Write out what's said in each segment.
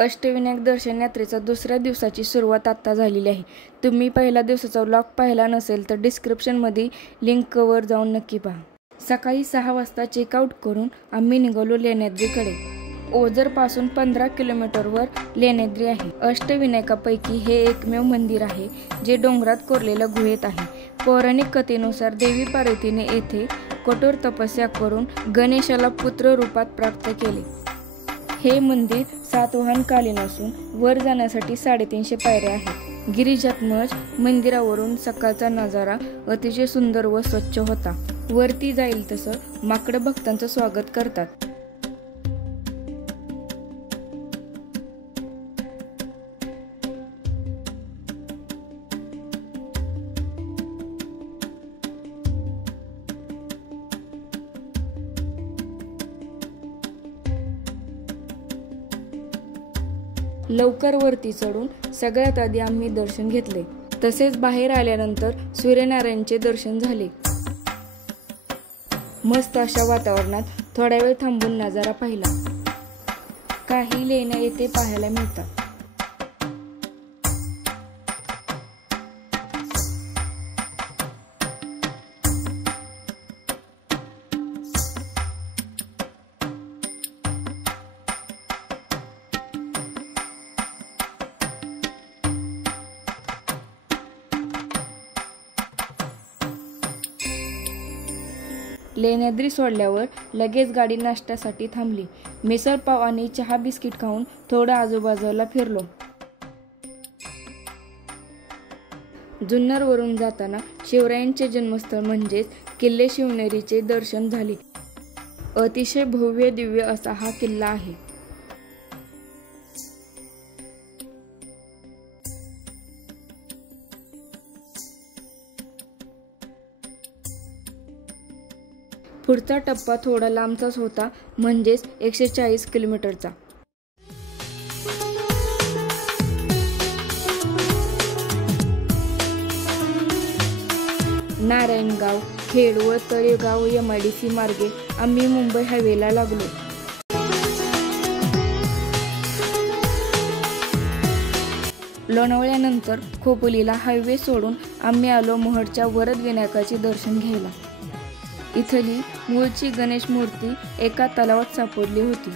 अष्टविनायक दर्शन यात्रेचा दुसऱ्या दिवसाची सुरुवात आता झालेली आहे. तुम्ही पहिल्या दिवसाचा व्लॉग पाहिला नसेल तर डिस्क्रिप्शनमध्ये लिंकवर जाऊन नक्की पहा. सकाळी 6 वाजता चेकआउट करून आम्ही निघालो लेण्याद्रीकडे. ओझरपासून 15 किलोमीटरवर लेण्याद्री आहे. अष्टविनायकापैकी हे एकमेव मंदिर आहे जे डोंगरात कोरलेल्या गुहेत आहे. पौराणिक कथेनुसार देवी पार्वतीने येथे कठोर तपस्या करून गणेशाला पुत्र रूपात प्राप्त केले. हे मंदिर सातवाहनकालीन असून वर जाण्यासाठी 350 पायऱ्या आहेत. गिरिजात्मज मंदिरावरून सकाळचा नजारा अतिशय सुंदर व स्वच्छ होता. वरती जाईल तसं माकडं भक्तांचं स्वागत करतात. लवकर वरती चढून सगळ्यात आधी आम्ही दर्शन घेतले. तसेच बाहेर आल्यानंतर सूर्यनारायणचे दर्शन झाले. मस्त अशा वातावरणात थोडा वेळ थांबून नजारा पाहिला. काही लेण्या येथे पाहायला मिळतात. लेण्याद्री सोडल्यावर लगेच गाडी नाश्त्यासाठी थांबली. मिसळ पाव आणि चहा बिस्किट खाऊन थोडं आजूबाजूला फिरलो. जुन्नरवरून जाताना शिवरायांचे जन्मस्थळ म्हणजेच किल्ले शिवनेरीचे दर्शन झाले. अतिशय भव्य दिव्य असा हा किल्ला आहे. पुढचा टप्पा थोडा लांबचाच होता, म्हणजेच 140 किलोमीटरचा. नारायणगाव, खेड व तळेगाव MIDC मार्गे आम्ही मुंबई हायवेला लागलो. लोणावळ्यानंतर खोपोलीला हायवे सोडून आम्ही आलो महडच्या वरद विनायकाचे दर्शन घ्यायला. इथली मूळची गणेश मूर्ती एका तलावात सापडली होती.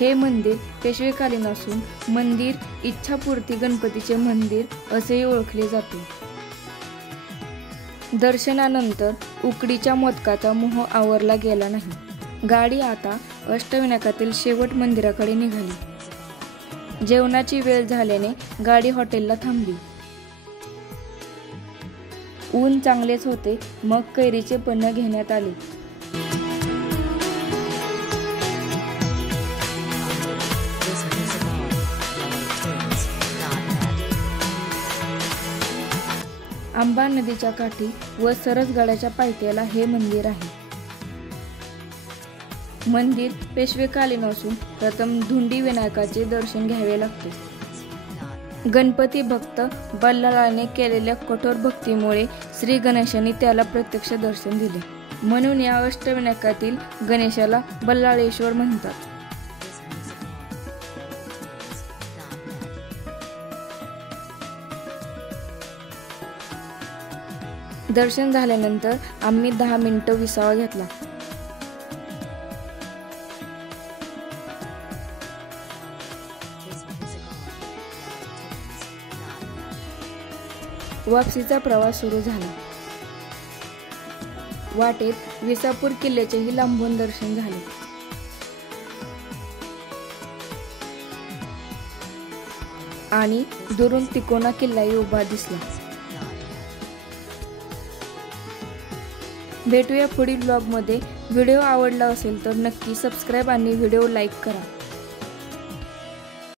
हे मंदिर पेशवेकालीन असून मंदिर इच्छापूर्ती गणपतीचे मंदिर असेही ओळखले जाते. दर्शनानंतर उकडीच्या मोदकाचा मोह आवरला गेला नाही. गाडी आता अष्टविनायकातील शेवट मंदिराकडे निघाली. जेवणाची वेळ झाल्याने गाडी हॉटेलला थांबली. ऊन चांगलेच होते, मग कैरीचे पन्ह घेण्यात आले. आंबा नदीच्या काठी व सरसगडाच्या पायथ्याला हे मंदिर आहे. मंदिर पेशवेकालीन असून प्रथम धुंडी विनायकाचे दर्शन घ्यावे लागते. गणपती भक्त बल्लाळाने केलेल्या कठोर भक्तीमुळे श्री गणेशाने त्याला प्रत्यक्ष दर्शन दिले, म्हणून या अष्टविनायकातील गणेशाला बल्लाळेश्वर म्हणतात. दर्शन झाल्यानंतर आम्ही 10 मिनिटं विसावा घेतला. वापसीचा प्रवास सुरू झाला. वाटेत विसापूर किल्ल्याचेही लांबून दर्शन झाले. आणि दुरून तिकोना किल्लाही उभा दिसला. भेटूया पुढील ब्लॉगमध्ये. व्हिडिओ आवडला असेल तर नक्की सबस्क्राईब आणि व्हिडिओ लाईक करा.